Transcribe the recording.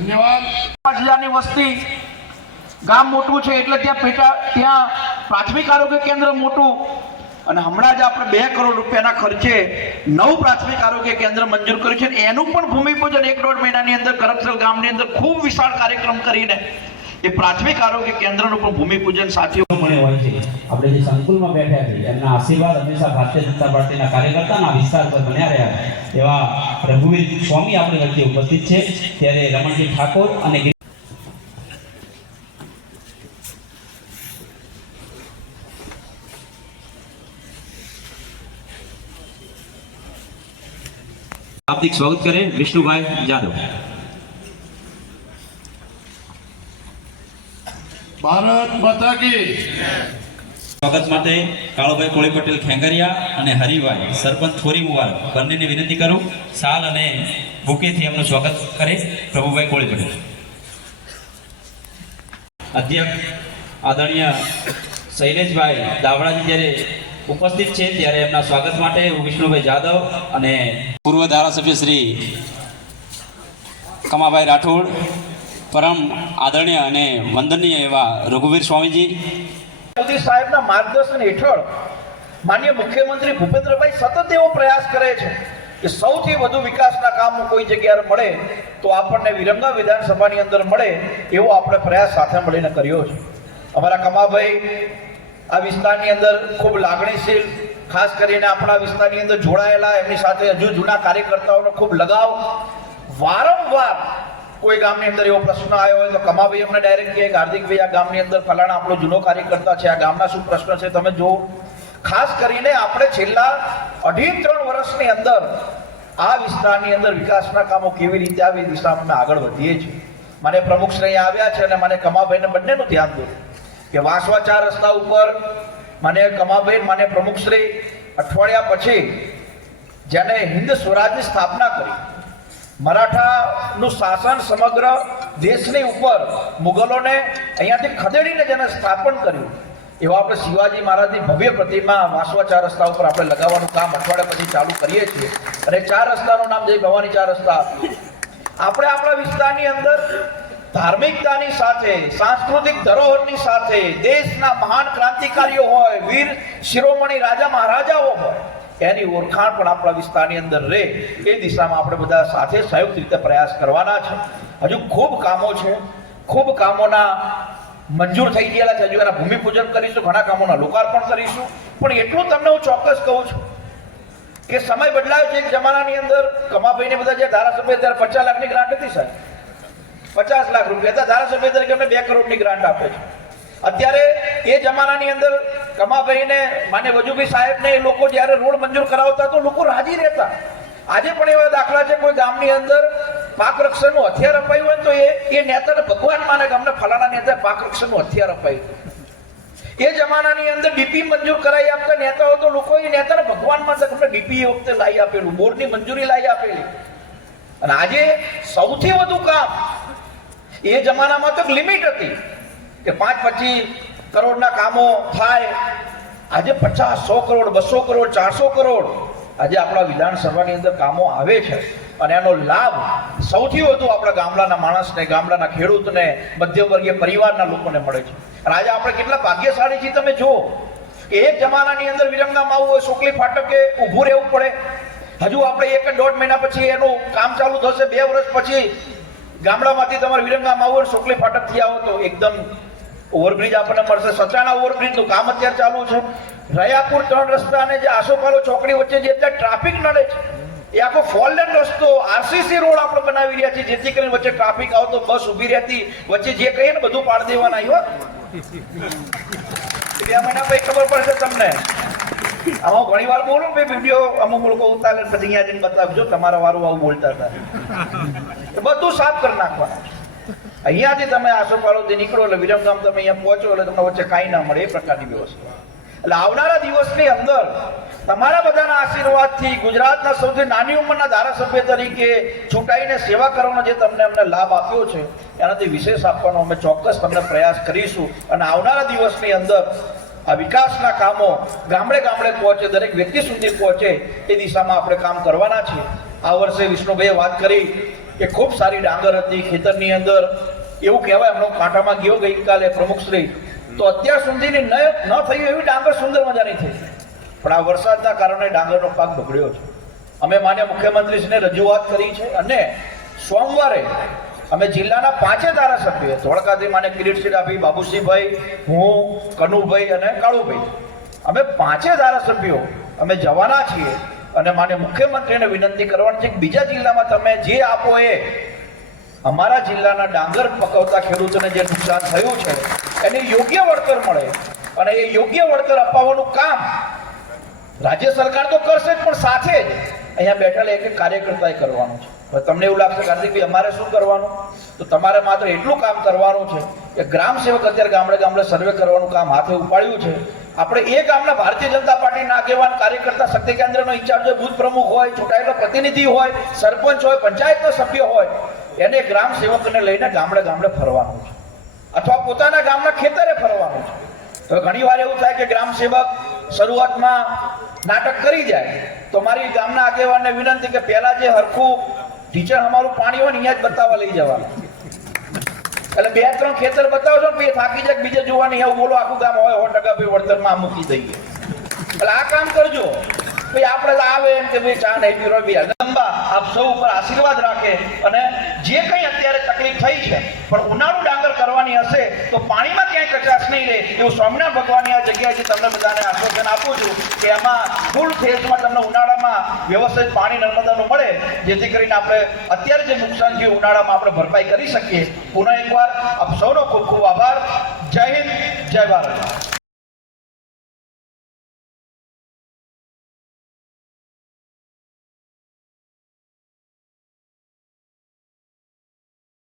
ધન્યવાદ. હજારની વસ્તી ગામ મોટું છે એટલે ત્યાં પેટા ત્યાં પ્રાથમિક આરોગ્ય કેન્દ્ર મોટું અને હમણાં જ આપણે બે કરોડ રૂપિયાના ખર્ચે નવ પ્રાથમિક આરોગ્ય કેન્દ્ર મંજૂર કર્યું છે એનું પણ ભૂમિપૂજન એક દોઢ મહિનાની અંદર કરપસલ ગામની અંદર ખૂબ વિશાળ કાર્યક્રમ કરીને એ પ્રાથમિક આરોગ્ય કેન્દ્રનું પણ ભૂમિપૂજન સાથે આપણે જે સંકુલમાં બેઠા છીએ એમના આશીર્વાદ હંમેશા ભારતીય જનતા પાર્ટીના કાર્યકર્તાના વિસ્તાર પર બન્યા રહ્યા એવા રઘુવીર સ્વામી આપણી વચ્ચે ઉપસ્થિત છે. ત્યારે રમણજી ઠાકોર અને હાર્દિક સ્વાગત કરે. વિષ્ણુભાઈ જાદવ. ભારત માતા કી સ્વાગત માટે કાળુભાઈ કોળી પટેલ ખેંગરિયા અને હરિભાઈ સરપંચ થોરી મુબારક. બંનેને વિનંતી કરું, સાલ અને બુકેથી એમનું સ્વાગત કરે પ્રભુભાઈ કોળી પટેલ. અધ્યક્ષ આદરણીય શૈલેષભાઈ દાવડાજી જ્યારે ઉપસ્થિત છે ત્યારે એમના સ્વાગત માટે હું વિષ્ણુભાઈ જાદવ અને પૂર્વ ધારાસભ્ય શ્રી કમાભાઈ રાઠોડ, પરમ આદરણીય અને વંદનીય એવા રઘુવીર સ્વામીજી મોદી સાહેબના માર્ગદર્શન હેઠળ માન્ય મુખ્યમંત્રી ભૂપેન્દ્રભાઈ સતત એવો પ્રયાસ કરે છે કે સૌથી વધુ વિકાસના કામો કોઈ જગ્યાએ મળે તો આપણને વિરંગા વિધાનસભાની અંદર મળે એવો આપણે પ્રયાસ સાથે મળીને કર્યો છે. અમારા કમાભાઈ આ વિસ્તારની અંદર ખૂબ લાગણીશીલ, ખાસ કરીને આપણા વિસ્તારની અંદર જોડાયેલા, એમની સાથે હજુ જૂના કાર્યકર્તાઓનો ખૂબ લગાવ. વારંવાર કોઈ ગામની અંદર એવો પ્રશ્ન આવ્યો હોય તો કમાભાઈ અમને ડાયરેક્ટ કહે હાર્દિકભાઈ આ ગામની અંદર ફલાણા આપણો જૂનો કાર્યકર્તા છે, આ ગામના શું પ્રશ્ન છે? તમે જુઓ. ખાસ કરીને આપણે છેલ્લા અઢી ત્રણ વર્ષની અંદર આ વિસ્તારની અંદર વિકાસના કામો કેવી રીતે આવી દિશામાં અમે આગળ વધીએ છીએ. મને પ્રમુખશ્રી અહીંયા આવ્યા છે અને મને કમાભાઈને બંનેનું ધ્યાન દોર્યું કે વાંસવા ચાર રસ્તા ઉપર મને કમાભાઈ, મને પ્રમુખશ્રી અઠવાડિયા પછી જેને હિન્દ સ્વરાજની સ્થાપના કરી મરાઠાનું શાસન સમગ્ર દેશની ઉપર મુગલોને અહીંયાથી ખદેડીને જેને સ્થાપન કર્યું, એવા આપણે શિવાજી મહારાજની ભવ્ય પ્રતિમા વાસવા ચાર રસ્તા ઉપર આપણે લગાવવાનું કામ અઠવાડિયા પછી ચાલુ કરીએ છીએ અને ચાર રસ્તાનું નામ જય ભવાની ચાર રસ્તા આપણે આપણા વિસ્તારની અંદર ધાર્મિકતાની સાથે, સાંસ્કૃતિક ધરોહરની સાથે, દેશના મહાન ક્રાંતિકારીઓ હોય, વીર શિરોમણી રાજા મહારાજાઓ હોય એની ઓળખાણ પણ આપણા વિસ્તારની અંદર રહે એ દિશામાં આપણે બધા સાથે સંયુક્ત રીતે પ્રયાસ કરવાના છે. હજુ ખૂબ કામો છે. ખૂબ કામોના મંજૂર થઈ ગયેલા છે. હજુ એના ભૂમિપૂજન કરીશું, ઘણા કામોના લોકાર્પણ કરીશું. પણ એટલું તમને હું ચોક્કસ કહું છું કે સમય બદલાયો છે એક જમાનાની અંદર. કમાભાઈને બધા જે ધારાસભ્ય ત્યારે પચાસ લાખની ગ્રાન્ટ હતી સાહેબ. પચાસ લાખ રૂપિયા હતા. ધારાસભ્ય તરીકે અમને બે કરોડની ગ્રાન્ટ આપે છે. અત્યારે એ જમાનાની અંદર કમાભાઈને માને વજુભાઈ સાહેબને એ લોકો જ્યારે રોડ મંજૂર કરાવતા તો લોકો રાજી રહેતા. આજે પણ એવા દાખલા છે, કોઈ ગામની અંદર પાક રક્ષણનું હથિયાર અપાયું હોય તો એ એ નેતાને ભગવાન માને કે ફલાણા નેતા પાક રક્ષણનું હથિયાર અપાયું. એ જમાનાની અંદર ડીપી મંજૂર કરાવી આપતા નેતાઓ તો લોકો એ નેતાને ભગવાન માને કે અમને ડીપી વખતે લાવી આપેલું, બોર્ડની મંજૂરી લાવી આપેલી. અને આજે સૌથી વધુ કામ એ જમાનામાં તો લિમિટ હતી કે પાંચ પચીસ કરોડના કામો થાય. આજે પચાસ સો કરોડ, બસો કરોડ, ચારસો કરોડ આજે આપણા વિધાનસભાની અંદર કામો આવે છે. અને એનો લાભ સૌથી વધુ આપણા ગામડાના માણસને, ગામડાના ખેડૂતને મધ્યમવર્ગીય પરિવારના લોકોને મળે છે. અને આજે આપણે કેટલા ભાગ્યશાળી છીએ તમે જુઓ કે એક જમાનાની અંદર વિરંગામાં આવવું હોય સોકલી ફાટકે ઊભું રહેવું પડે. હજુ આપણે એક દોઢ મહિના પછી એનું કામ ચાલુ થશે, બે વર્ષ પછી ગામડામાંથી તમારે વિરંગામાં આવવું હોય સોકલી ફાટકથી આવો તો એકદમ ઓવરબ્રિજ આપણને મળશે. સચાણા ઓવરબ્રિજનું કામ અત્યારે ચાલુ છે. રયાપુર ત્રણ રસ્તા અને જે આસોપાલો ચોકડી વચ્ચે જે અત્યારે ટ્રાફિક નડે છે, એ આખો ફોલ્ડન રસ્તો આરસીસી રોડ આપણે બનાવી રહ્યા છીએ. જેથી કરીને વચ્ચે ટ્રાફિક આવતો, બસ ઊભી રહેતી, વચ્ચે જે કહીએ ને બધું પાડી દેવાના આવ્યો બે મહિના ખબર પડશે તમને? આમાં ઘણી બોલું વીડિયો, અમુક લોકો ઉતારે પછી અહીંયા બતાવજો, તમારા વારું આવું બોલતા હતા. બધું સાફ કરી નાખવાનું. અહીંયાથી તમે આસોપાલોથી નીકળો એટલે વિરમગામ તમે અહીંયા પહોંચો એટલે તમને વચ્ચે કાંઈ ના મળે, એ પ્રકારની વ્યવસ્થા. એટલે આવનારા દિવસની અંદર તમારા બધાના આશીર્વાદથી ગુજરાતના સૌથી નાની ઉંમરના ધારાસભ્ય તરીકે ચૂંટાઈને સેવા કરવાનો જે તમને અમને લાભ આપ્યો છે, એનાથી વિશેષ આપવાનો અમે ચોક્કસ તમને પ્રયાસ કરીશું. અને આવનારા દિવસની અંદર આ વિકાસના કામો ગામડે ગામડે પહોંચે, દરેક વ્યક્તિ સુધી પહોંચે, એ દિશામાં આપણે કામ કરવાના છીએ. આ વર્ષે વિષ્ણુભાઈએ વાત કરી કે ખૂબ સારી ડાંગર હતી ખેતરની અંદર. એવું કહેવાય, હમણાં કાંટામાં ગયો ગઈકાલે પ્રમુખશ્રી તો અત્યાર સુધીની ન ન થયું એવી ડાંગર સુંદર મજાની થઈ. પણ આ વરસાદના કારણે ડાંગરનો પાક બગડ્યો છે. અમે માન્ય મુખ્યમંત્રીશ્રીને રજૂઆત કરી છે અને સોમવારે અમે જિલ્લાના પાંચે ધારાસભ્ય ધોળકાથી માને કિરીટસિંહ ડાભી બાબુસિંહભાઈ, હું, કનુભાઈ અને કાળુભાઈ, અમે પાંચે ધારાસભ્યો અમે જવાના છીએ. અને માને મુખ્યમંત્રીને વિનંતી કરવાની છે કે બીજા જિલ્લામાં તમે જે આપો એ અમારા જિલ્લાના ડાંગર પકવતા ખેડૂતોને જે નુકસાન થયું છે, એને યોગ્ય વળતર મળે અને એ યોગ્ય વળતર અપાવવાનું કામ રાજ્ય સરકાર તો કરશે જ, પણ સાથે જ અહીંયા બેઠેલા એક કાર્યકર્તાએ કરવાનું છે. તમને એવું લાગશે કાર્તિકભાઈ અમારે શું કરવાનું? તો તમારે માત્ર એટલું કામ કરવાનું છે કે ગ્રામ સેવક અત્યારે ગામડે ગામડે સર્વે કરવાનું કામ હાથે ઉપાડ્યું છે. આપણે એ ગામના ભારતીય જનતા પાર્ટીના આગેવાન, કાર્યકર્તા, શક્તિ કેન્દ્રનો ઇન્ચાર્જ હોય, બુથ પ્રમુખ હોય, ચૂંટાયેલો પ્રતિનિધિ હોય, સરપંચ હોય, પંચાયતનો સભ્ય હોય, એને ગ્રામ સેવકને લઈને ગામડે ગામડે ફરવાનું છે. અથવા પોતાના ગામના ખેતરે ફરવાનું છે. હવે ઘણી વાર એવું થાય કે ગ્રામ સેવક શરૂઆતમાં નાટક કરી જાય, તો મારી ગામના આગેવાનને વિનંતી કે પહેલા જે હરખું ટીચર અમારું પાણી હોય ને અહીંયા જ બતાવવા લઈ જવાનું. એટલે બે ત્રણ ખેતર બતાવશો ને પછી થાકી જાય બીજે જોવાની એવું બોલો, આખું ગામ હોય સો ટકા ભાઈ વળતરમાં મૂકી દઈએ. એટલે આ કામ કરજો. ભાઈ આપણે આવે એમ કે ભાઈ ચા નહીં પીરો બી લંબા આપ સૌ ઉપર આશીર્વાદ રાખે. અને જે કંઈ અત્યારે તકલીફ થઈ છે, પણ ઉનાળું ડાંગર કરવાની હશે, તો પાણીમાં ક્યાંય કચાશ નહીં રહે. એવું સ્વામિનારાયણ ભગવાનની આ જગ્યાએથી તમને બધાને આશ્વાસન આપું છું કે એમાં ફૂલ ફેઝમાં તમને ઉનાળામાં વ્યવસ્થિત પાણી નર્મદાનું મળે, જેથી કરીને આપણે અત્યારે જે નુકસાન થયું ઉનાળામાં આપણે ભરપાઈ કરી શકીએ. પુનઃ એકવાર આપ સૌનો ખૂબ ખૂબ આભાર. જય હિન્દ, જય ભારત.